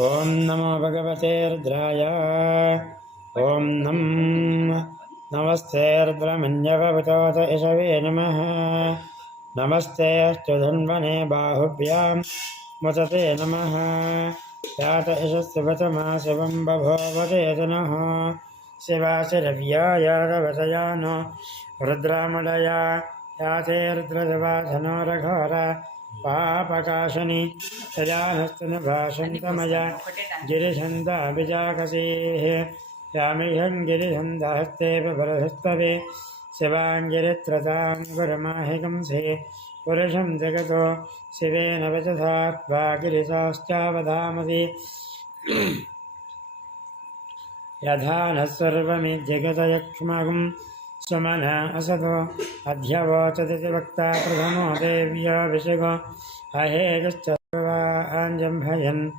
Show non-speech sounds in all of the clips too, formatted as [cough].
ॐ नमो भगवते रुद्राय ॐ नं नमस्ते रुद्रमन्यवभूतोत यशवे नमः। नमस्ते अस्तु धन्वने बाहुभ्यां मुदते नमः। यात शिवं बभोवचेतनः शिवाशिरव्याय रवतया नो रुद्रामलया याते रुद्रदवासनो रघोर। पापकाशनि सजानस्तनभाषन्तमया गिरिछन्दाभिजाकसेः यामिहं गिरिछन्दहस्ते बलहस्तवे शिवाङ्गिरित्रतां गुरुमाहिकंसे पुरुषं जगतो शिवेन वचसात्वा गिरिशाश्चावधामसि। यथा नः सुमन असतो अध्यवोचदिति वक्ता प्रथमो देव्याभिषेको अहेगश्च सर्वाञ्जम्भयन्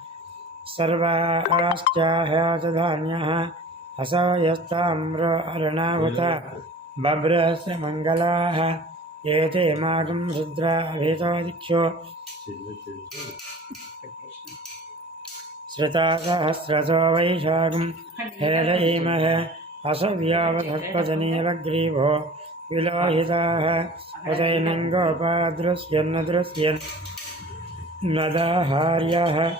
सर्वाश्चाह्याच धान्यः। असौ यस्ताम्र अर्णावत। बभ्रस्य मङ्गलाः। एते मागं रुद्राभितो दिक्षो। श्रुतासहस्रसो वैशाखं। हेदयीमः असव्यावधत्पचनीलग्रीवो विलोहिताः उदैनं गोपादृश्यन्न दृश्यन् नदाहार्यः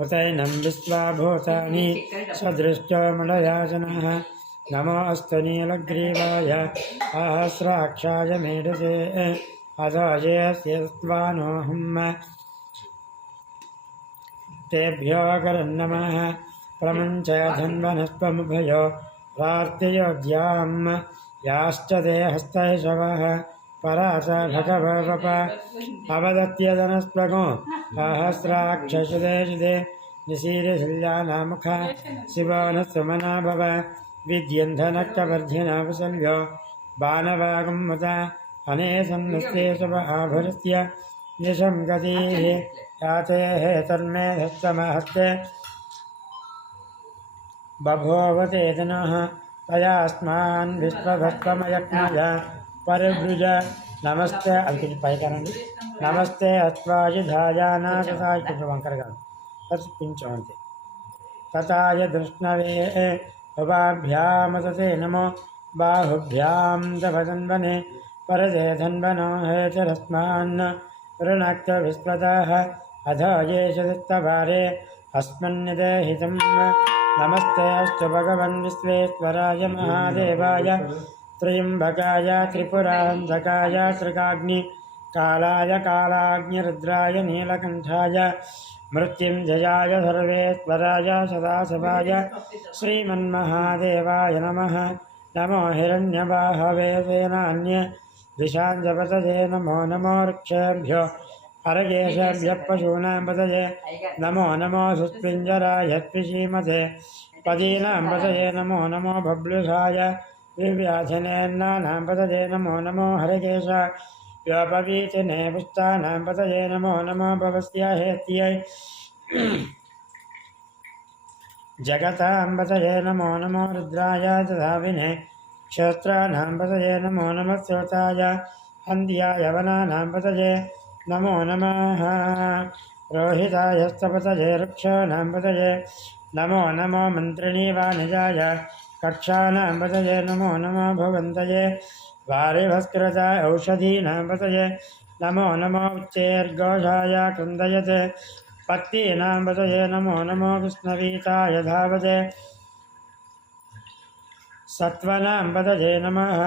उतैनं विश्वाभूतानि सदृष्टो मलयाजनः नमोऽस्तु नीलग्रीवाय। सहस्राक्षाय मेढसे। अधोजेस्यस्त्वानोऽहम् तेभ्यो करन्नमः प्रमुञ्च धन्वनस्त्वमुभयो प्रार्तियोद्यां याश्च ते हस्तैषवः परास भगवप अवदत्यदनस्त्वगो सहस्राक्षशुदे शुदे निशीरशल्यानामुख शिवो न सुमना भव विद्यन्धनक्कवर्धिना वसल्यो बाणवागं मुत अनेसन्नस्ते शव आभरस्य निशं याते तन्मे हस्तमहस्ते बभूवचेतनः तया अस्मान् विश्वभस्वमयज्ञाय नमस्ते। अभी पै नमस्ते अश्वायुधायानाशाय शुभंकर दृष्णवे उपाभ्यामतते नमो। बाहुभ्यां दभधन्वने परदे धन्वनो हेतरस्मान्। ऋणक्त विस्मृतः। येषु दत्तभारे नमस्ते अस्तु भगवन् विश्वेश्वराय महादेवाय त्र्यम्बकाय त्रिपुरान्धकाय त्रिकाग्नि कालाय कालाग्निरुद्राय नीलकण्ठाय मृत्युञ्जयाय सर्वेश्वराय सदाशिवाय श्रीमन्महादेवाय नमः। नमो हिरण्यबाहवे सेनान्य दिशाञ्जपतये नमो नमो वृक्षेभ्यो हरकेशेभ्यः पशूनां पतये नमो नमो सुस्पिञ्जराय पिशीमते पदीनां पतये नमो नमो बब्लुषाय विव्याधिनेन्नानां पतये नमो नमो हरकेश। व्यापवीतिने पुष्टानां पतये नमो नमो भवस्या हेत्यै जगतां पतये नमो नमो रुद्राय तथाविने क्षत्राणां पतये नमो नमः स्रोताय हन्द्याय वनानां पतये नमो नमः। रोहिताय स्तपतये वृक्षाणां पतये नमो नमो मन्त्रिणी वाणिजाय कक्षाणां पतये नमो नमो भवन्तये वारिभस्कृताय औषधीनां पतये नमो नमो उच्चैर्घोषाय क्रन्दयते पत्तीनां पतये नमो नमो विष्णवीताय धावते सत्त्वनां नमः।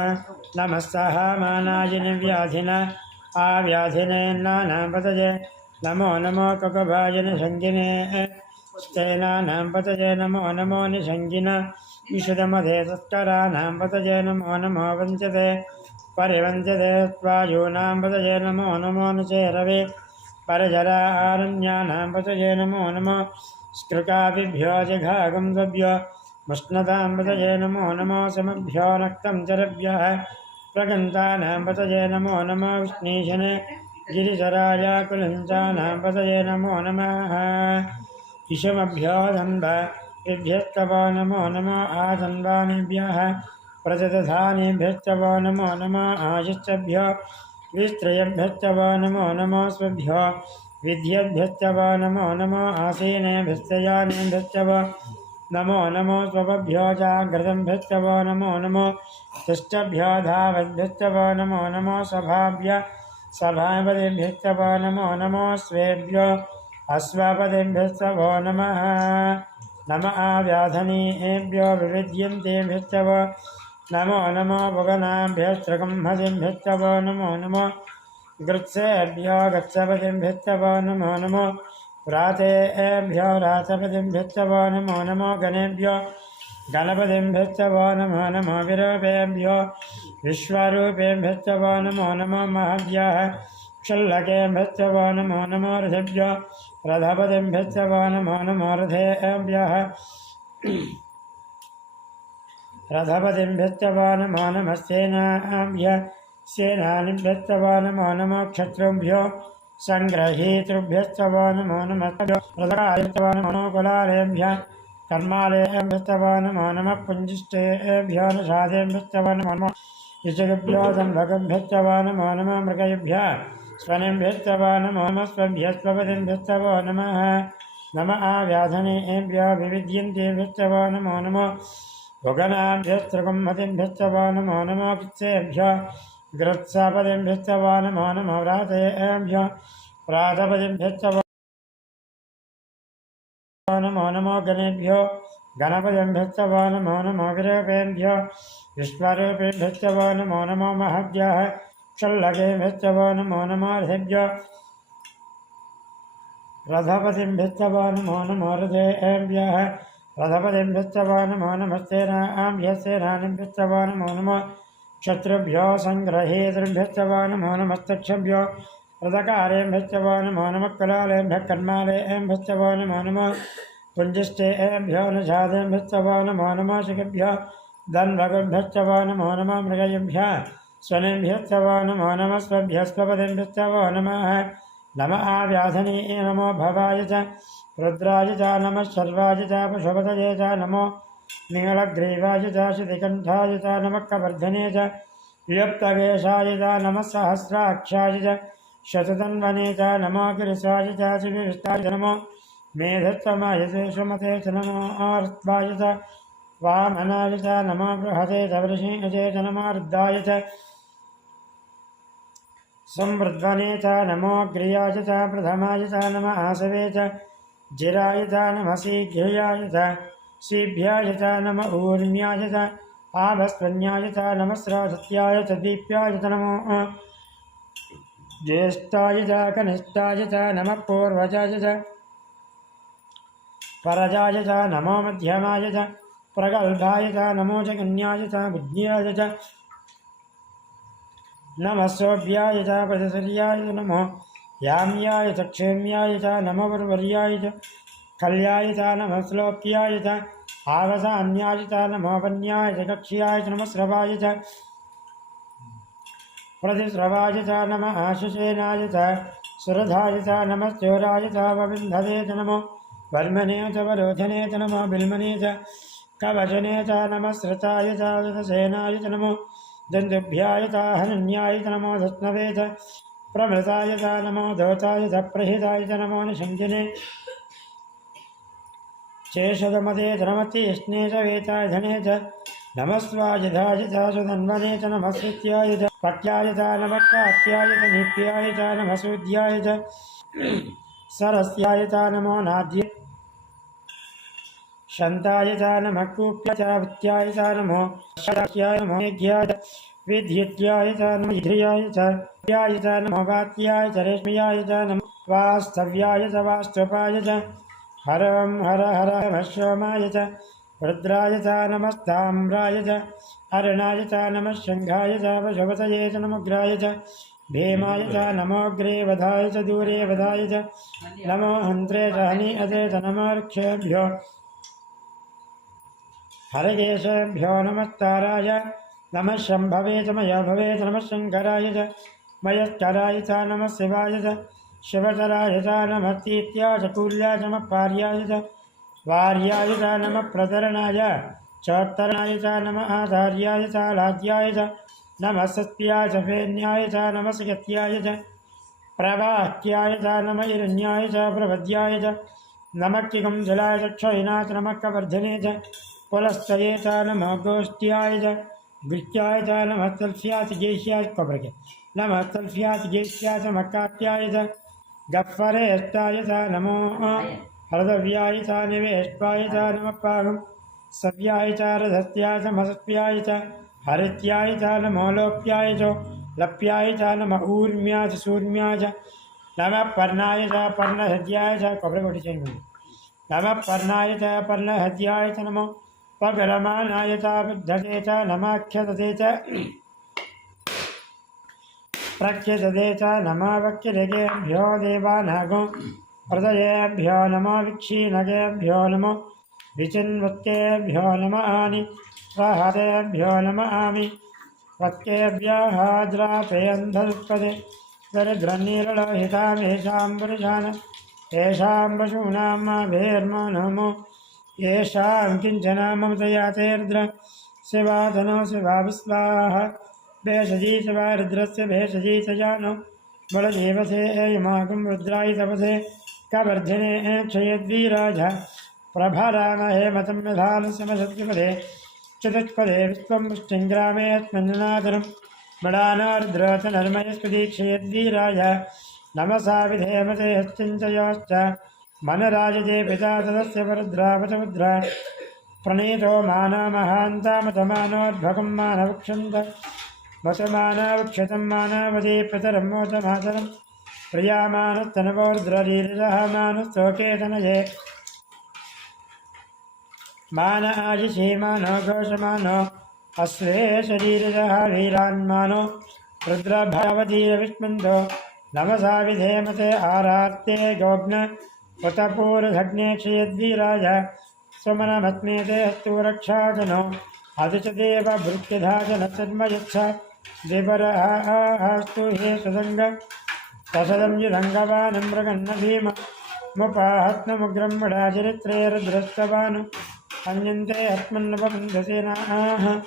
नमः सहामानाय व्याधिन आव्याधिनेन्नानां पदजे नमो नमो ककभाय निषङ्गिने स्तेनानां नमो नमो निषङ्गिन विशुदमधे तस्कराणां पतजे नमो नमो वञ्चते। परिवञ्चते स्वायूनां पतजे नमो नमो नुचेरवे। परजरारण्यानां पतजे नमो नमो स्कृकाभिभ्यो जघागं मुष्णतां पतये नमो नमो समभ्यो नक्तं चरभ्यः। प्रगन्तानां पतये नमो नमो। विष्णीशने गिरिशराय कुलञ्चानां पतये नमो। नमः इभ्यस्तवो नमो नमो। आधन्वानिभ्यः प्रजदधानेभ्यश्च वो नमो नमो। आशिष्यभ्यो विस्त्रयभ्यश्च वो नमो नमो। स्वभ्यो विद्येभ्यश्च वा नमो नमो। आसीनेभ्यश्च यानेभ्यश्च वा नमो नमो स्वभ्यो जाग्रतम्भ्यश्च वो नमो नमो तिष्ठभ्यो धावद्भ्यश्च वो नमो नमो सभाभ्य सभापतिभ्यश्च वो नमो नमो स्वेभ्यो अश्वपतिभ्यश्च वो नमः। नम आव्याधनीभ्यो विविद्यन्तेभ्यश्च वो नमो नमो भुगनाभ्यस्त्रगम्हदिभ्यश्च वो नमो नमो। गृत्सेभ्यो गच्छपतिभ्यश्च वो नमो नमो। व्रातेभ्यो रातपतिभ्यश्च वो नमो नमो गणेभ्यो। गणपतिभ्यश्च वो नमो नमो विरूपेभ्यो। विश्वरूपेभ्यश्च वो नमो नमो महभ्यः। क्षुल्लकेभ्यश्च वो नमो नमो रथेभ्यो रथपतिभ्यश्च वो नमो नमो रथेभ्यः रथपतिभ्यश्च वो नमो नमः सेनाभ्य। सेनानिभ्यश्च वो नमो नमो क्षत्रुभ्यो। सङ्ग्रहीतृभ्यश्च वो नमो नमः मनोकुलालेभ्यः कर्मालयेभ्यश्च वो नमो नमः पुञ्जिष्टेभ्यो निषादेभ्यश्च वो नमो नमः ऋषिभ्यो सम्भगभ्यश्च वो नमो नमः मृगेभ्यः स्वनिभ्यश्च नमो नमः नमः आव्याधनेभ्यो विविद्यन्तेभ्यश्च वो नमो गृत्सापदिभ्यश्च वो नमो नमो व्रातेभ्यो व्रातपदिभ्यश्च वो नमो नमो गणेभ्यो गणपतिभ्यश्च वो नमो नमो विरूपेभ्यो विश्वरूपेभ्यश्च वो नमो नमो महभ्यः क्षल्लकेभ्यश्च वो नमो नमो रथेभ्यो रथपतिभ्यश्च वो नमो नमो रथेभ्यः रथपतिभ्यश्च वो नमो नमस्तेनाभ्यस्तेनानिभ्यश्च वो नमो नमो शत्रुभ्यो सङ्ग्रहेतृभ्यश्च वो नमो नमस्तक्षभ्यो रथकारेभ्यश्च नमो नमः, कुलालेभ्यः कर्मालेभ्यश्च वो नमो नमो पुञ्जिष्टेभ्यो निषादेभ्यश्च वो नमो नमो, शिखभ्यो धन्भगभ्यश्च नमो नमो, मृगयेभ्यः स्वनेभ्यश्च नमो नमः स्वभ्यस्वपदिभ्यश्च वो नमः। नम आव्याधने नमो भवाय च, रुद्राय च, नमः शर्वाय च पशुपतये च, नमो नीलग्रीवाय च श्रुतिकण्ठाय च कवर्धने च नमः सहस्राक्षाय च शततन्वने च नमो गिरिशाय च शिविष्टाय नमो मेधत्तमाय सुमते च नमो आर्त्वाय च वामनाय च नमो बृहते च वृषीयजे च नमो रुद्धाय च संवृद्वने च नमो च प्रथमाय च नमः आसवे च जिराय च नमः शीघ्रियाय च श्रीभ्याय च नम ऊर्म्याय च आभस्वन्याय च नमस्रासत्याय च, दीप्याय च नमो। ज्येष्ठाय च, कनिष्ठाय च, नमः पूर्वजाय च, परजाय च, नमो मध्यमाय च, प्रगल्भाय च, नमो च कन्याय च, बुद्ध्याय च नमः सोढ्याय च, पदसर्याय नमो याम्याय च, क्षेम्याय च, नमो वर्वर्याय च कल्याय च नमः श्लोक्याय च आगसान्याय च नमोपन्याय च, कक्ष्याय च नमः स्रवाय च। प्रतिस्रवाय च नमः आशिषेनाय च, सुरधाय च नमः चोराय च वविन्धवे च नमो वर्मणे च, वरोधने च नमो, बिल्मने च, कवचने च नमः श्रताय च वितसेनाय च नमो दन्दुभ्याय च, हनन्याय च नमो, धत्नवे च, प्रभृताय च नमो, धोताय च, प्रहिताय च नमो निषङ्गिने शेषदमते धनमतीष्णे च वेताय धने च नमस्वायुधाय च च नमस्कृत्याय च पट्याय च नमट्टात्याय नित्याय च नमसूद्याय च सरस्याय च नमो नाद्य शन्ताय च च वृत्याय नमो शक्याय नमो मेघ्याय च विद्युत्याय नमो च व्याय नमो वाक्याय च रेश्म्याय च नमो वास्तव्याय च वास्तुपाय च हरं हर हर नमः च, रुद्राय च नमस्ताम्राय च अरुणाय च नमः शङ्घाय च पशुपतये च, नमोग्राय च, भीमाय च नमोऽग्रे वधाय च दूरे वधाय च, नमो हन्त्रे च, हनि अजे च नमोर्क्षेभ्यो हरकेशेभ्यो, नमस्ताराय नमः शम्भवे च, मया भवे च नमः शङ्कराय च मयश्चराय च, नमः शिवाय च शिवतराय च नमः तीत्या च कूल्या च नमः वार्याय च नमः प्रतरणाय चोत्तराय च नमः आचार्याय च लाद्याय च नमः सत्याय च फेन्याय च नमः सत्याय च नम हिरण्याय च प्रभद्याय च नमक्किकं जलाय च क्षयिना च नमक्कवर्धने च पुलस्तये च नमः गोष्ठ्याय च गृह्याय च नमः तल्फ्याय च गेह्याय कोपरके नमः च मक्कात्याय च गह्वरेष्टाय च नमो हरदव्याय च निवेष्टाय च नमः पागं सव्याय च रथत्याय च मसत्याय च हरित्याय च नमो लोप्याय च लप्याय च नमः ऊर्म्याय च सूर्म्याय च नमः पर्णाय च पर्णहृद्याय च कोपरकोटि चेन्मणि नमः पर्णाय च पर्णहृद्याय च नमो पगरमानाय च बुद्धते च नमाख्यतते च प्रख्यतते च नमावक्यदेभ्यो देवानागो हृदयेभ्यो नमो विक्षीनगेभ्यो नमो विचिन्वत्तेभ्यो नमानि स्वहतेभ्यो नमामि वक्तेभ्यः द्रापयन्धल्पदे दरिद्रनीरलोहितामेषां पुरुषान् येषां पशूनां भेर्मो नमो येषां किंचन ममतया तेर्द्र। शिवाधनो शिवा विस्वाह भेषजी शिवा रुद्रस्य भेषजी स जानो। बलदेवसे यमाकं रुद्राय तपसे। कवर्धने क्षयद्वीराज प्रभरामहे मतं निधानसमसत्यपदे चतुष्पदे विश्वं पुष्टिङ्ग्रामे अस्मन्नादरं बडानार्द्रोतनर्मयस्पदीक्षयद्वीराय नमसा विधेमते हश्चिञ्चयोश्च मनराजते पिता तदस्य वरुद्रावचमुद्रा प्रणीतो मानामहान्तामतमानोद्भगं मानवक्षन्त। वसमानावक्षतं मानावदे पितरं मोचमातरं प्रियामानस्तनवोर्द्ररीरः मानस्तोकेतनये। मान आजिषे मानो घोषमानो, अश्वे शरीरः वीरान्मानो। रुद्रभावतीरविष्मन्दो नमसा विधेमते आरात्ते गोग्न उतपूर्धग्ने क्षयद्वीराय। स्वमनमत्मेते हस्तु रक्षाजनो अथ च देव भृत्यधाजन దిపరహాస్తు హే సదంగ ససదం యుధంగవానం మృగన్న భీమ ముపాహత్నముగ్రం వడాచరిత్రేరుద్రస్తవాను అన్యంతే ఆత్మన్నపబంధసేనాహ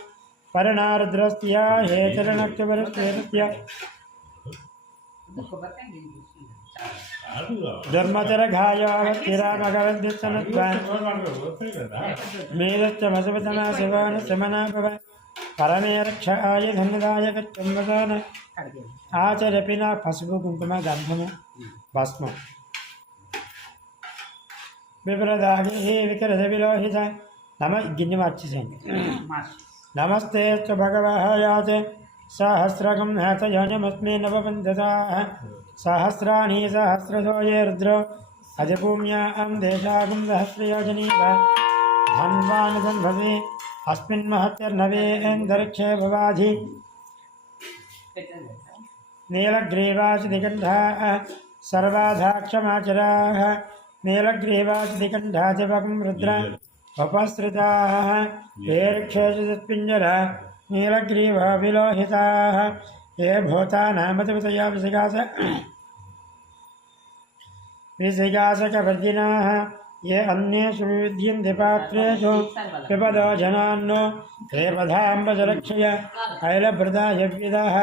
పరణారుద్రస్త్యా హే చరణక్తుపరస్త్య ధర్మతరఘాయావత్తిరామగవద్యుత్సనత్వా మేదచ్చ మసవతనా శివాను శమనా భవ పరమే రక్షాయ ధనదాయ కృత్యంబగాన ఆచరపిన పసుపు కుంకుమ గంధము భస్మం. విప్రదాగి వికరద విలోహిత. నమ గిన్ని మార్చేసేయండి. నమస్తే భగవయాత్ సహస్రగం హతయోజమస్మే నవబంధత సహస్రాణి సహస్రతో ఏ రుద్ర అధిభూమ్యాం దేశాగం సహస్రయోజనీ ధన్వాన్ ధన్వసి. अस्मिन्महत्यर्नवेन्दरिक्षे भवाधि नीलग्रीवाच दिगण्ठाः सर्वाधाक्षमाचराः नीलग्रीवाच दिगण्ठाधिपकं रुद्र उपसृताः हेरिक्षेषपिञ्जरा नीलग्रीवाभिलोहिताः ये भूता भूतानामतिपतया विसिगास [clears throat] विसिगासकवर्जिनाः ये अन्येषु विविध्यन्ति पात्रेषु पिबदो जनान्नो पदाम्बजलक्षय ऐलभृदायव्यदाः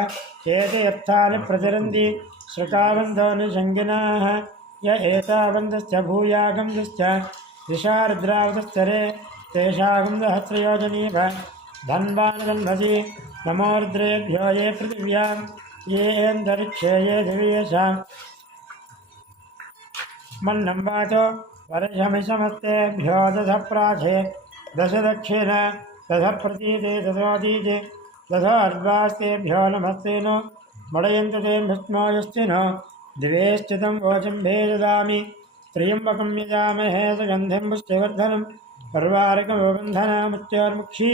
एते यत्थानि प्रचरन्ति श्रुकाबन्धो निषङ्गिनाः य एताबन्धश्च भूयागन्धश्च दिशारुद्रावतश्चरे तेषागन्धहस्रयोजनीव धन्वानुगन्धसि नमोर्द्रेभ्यो ये पृथिव्यां ये अन्तरिक्षे ये दिव्येषां मन्नं वाचो वर्षमिषमस्तेभ्यो दश प्राचे दश दक्षिण दश प्रतीते दशोदीते दश अर्वास्तेभ्यो नमस्ते नो मडयन्त ते भस्मोयश्च नो, द्वेश्चितं वोचं भेददामि, त्र्यम्बकं यजामहे सुगन्धिं पुष्टिवर्धनं पर्वारिकमबन्धनामुच्चोर्मुक्षी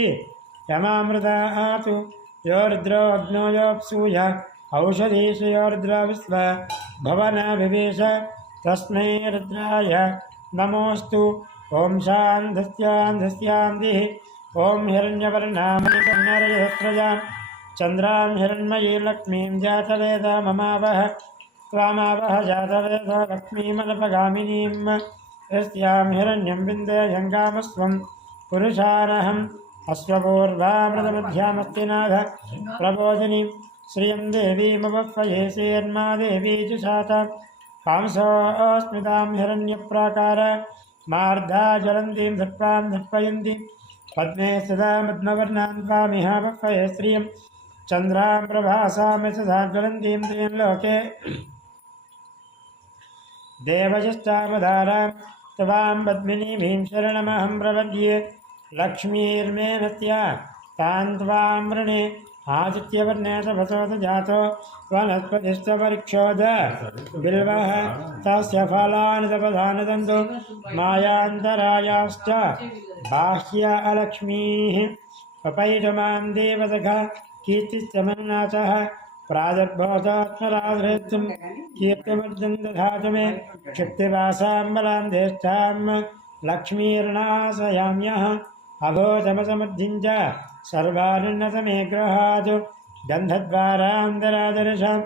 यमामृतातु यो रुद्रो अग्नो योऽप्सूय औषधीषु यो विश्व तस्मै रुद्राय। नमोऽस्तु। ॐ शान्धस्यान्धस्यान्धिः। ॐ हिरण्यवर्णामणिकर्णरजसत्रजां चन्द्रां हिरण्मयी लक्ष्मीं जातवेद ममावह। त्वामावह जातवेद लक्ष्मीमनपगामिनीं यस्यां हिरण्यं विन्दयङ्गामस्वं पुरुषानहम् अश्वपूर्वामृतमध्यामस्तिनाथ। प्रबोधिनीं श्रियं देवीमवह्वये श्रीयन्मा देवी जुषात पांसोऽस्मितां हिरण्यप्राकार मार्धा ज्वलन्तीं धत्पां धत्पयन्तीं। पद्मे सदा पद्मवर्णां त्वामिह वह्वये श्रियं चन्द्रां प्रभासामि सदा ज्वलन्तीं त्रियं लोके। देवशश्चावधारां तवां पद्मिनीभीं शरणमहं प्रपद्ये लक्ष्मीर्मे नत्या तां त्वां वृणे आदित्यवर्णे तपसोत जातो वनस्पतिस्तपरिक्षोद बिल्वः तस्य फलानि मायान्तरायाश्च बाह्य अलक्ष्मीः। पपैतुमां देवसखा कीर्तिश्चमन्नाथः प्रादर्भवतात्मराधृत्वं कीर्तिमर्दं दधातु मे। क्षिप्तिवासां बलां ज्येष्ठां, लक्ष्मीर्णाशयाम्यः च। सर्वानुन्नतमे गृहात् गन्धद्वारान्तरादर्शां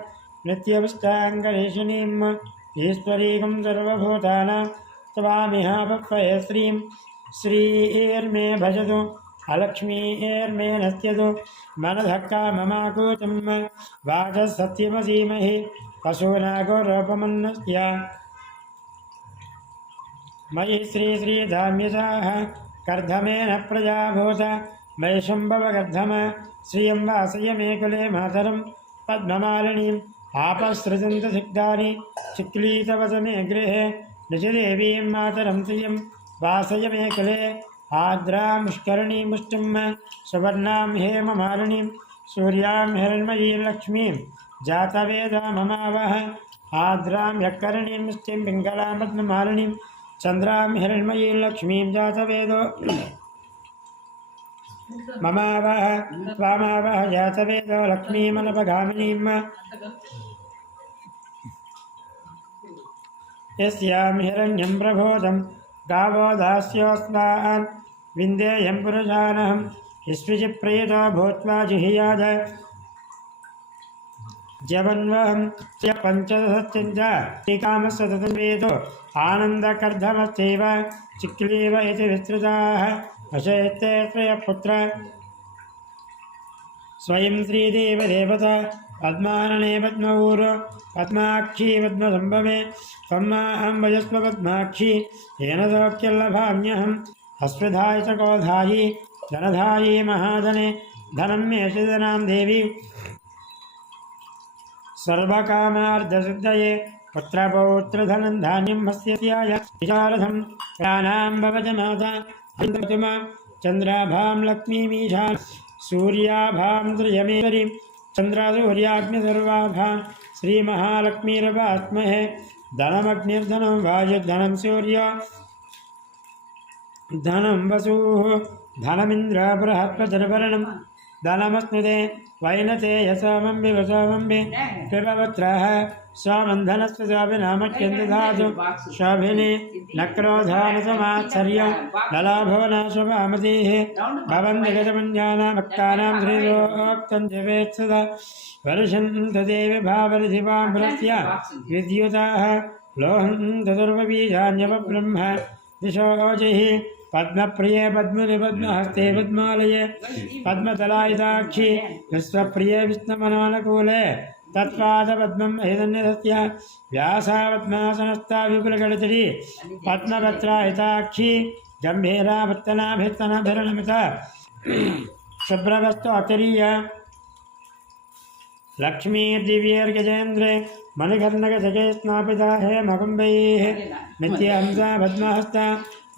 नित्यपुष्टाङ्गरेशिनीम् ईश्वरीकं सर्वभूतानां त्वामिह पक्वये श्रीं श्रीर्मे भजतु अलक्ष्मीर्मे नश्यतु मनधक्का ममाकूतं वाचः सत्यमसीमहि पशूनागोरोपमन्नस्य मयि श्रीश्रीधाम्यजाः कर्धमेन प्रजाभूत मयि शम्भवगर्धम श्रियं वासय मे कुले मातरं पद्ममालिनीम्। आपसृजन्तसिग्धानि चिक्लीतवस मे गृहे निजदेवीं मातरं श्रियं वासय मे कुले आद्रामुष्करणीमुष्टिं सुवर्णां हेममालिनीं, सूर्यां हिरण्मयीं लक्ष्मीं, जातवेदा ममावह आद्रां यक्करणीं मुष्टिं पिङ्गलां पद्ममालिनीं, चन्द्रां हिरण्मयीं लक्ष्मीं, जातवेदो ममावह त्वामावह जातवेदो लक्ष्मीमनपगामिनीं यस्यां हिरण्यं प्रबोधं, गावो दास्योऽस्मान् विन्देयं पुरुषानहं, विश्वजिप्रेतो भूत्वा जिहियाद। जवन्वहं च पञ्चदशत्यं च श्रीकामसततं आनन्दकर्धमस्यैव चिक्लीव इति विस्तृताः। वशयत्ते त्रयपुत्र स्वयं श्रीदेवदेवता, पद्मानने पद्मऊर पद्माक्षी पद्मसम्भवे त्वम्माहं भजस्व पद्माक्षी, येन सौख्यल्लभाम्यहम् अस्वधाय च कोधायि धनधायि महाधने धनं मे धनां देवी। सर्वकामार्धसिद्धये, पुत्रपौत्रधनं धान्यं हस्यत्याय विचारथं प्राणां भवज माता। हन्तु माँ चन्द्राभां चंद्र सूर्याभां त्रियमेवरीं चन्द्रासूर्याग्निसर्वाभां श्रीमहालक्ष्मीरवात्महे, धनमग्निर्धनं वायुर्धनं सूर्य, धनं वसु धनमिंद्र बृहत्पतिर्वर्णं धनमस्नुते वैनते यसामं विवसामं वि पिबवत्रः स्वामन्धनस्य स्वाभिनामक्यन्तधातु शोभिने नक्रोधानसमात्सर्य ललाभवनाशभामतीः भवन्ति गजमञ्जानां भक्तानां श्रीलोक्तं जपेत्सदा वर्षं तदेव भावरिधिवाम्बरस्य विद्युताः लोहं चतुर्वबीजान्यवब्रह्म दिशोजिः पद्मप्रिये पद्मनि पद्महस्ते पद्मालये। पद्मतलायुधाक्षि विश्वप्रिये विष्णुमनोनुकूले तत्पादपद्मं हैदन्यसत्य व्यासापद्मासनस्था विपुलगणचरी पद्मपत्राहिताक्षी गम्भीरावर्तनाभिर्तनभिरणमित शुभ्रवस्तु अचरीय लक्ष्मीर्दिव्यैर्गजेन्द्रे मणिकर्णकजगे स्नापिता हे मकुम्बैः नित्यहंसा पद्महस्ता।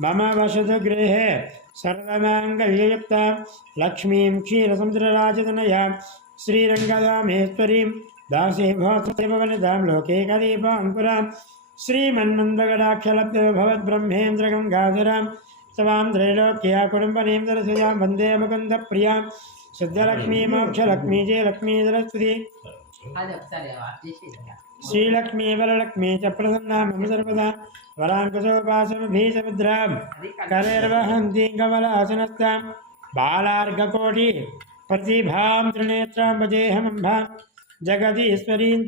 मम वसतु गृहे सर्वमाङ्गल्ययुक्ता लक्ष्मीं क्षीरसमुद्रराजतनया श्रीरङ्गदामेश्वरीं दासीभवनिधां लोके कदीपाङ्कुरां श्रीमन्मन्दगडाक्षलभ्यो भवद्ब्रह्मेन्द्रगङ्गाधरां स्वां त्रैलोक्या कुटुम्बनीं दरसयां वंदे मुकुन्दप्रियाँ शुद्धलक्ष्मी मोक्षलक्ष्मी जयलक्ष्मी सरस्वती श्रीलक्ष्मी वरलक्ष्मी च सर्वदा। वराङ्कुशोपासमभीसमुद्रां करैर्वहन्तीं कमलासनस्तां बालार्घकोटि प्रतिभां त्रिनेत्रां भजेऽहमम्भा जगदीश्वरीं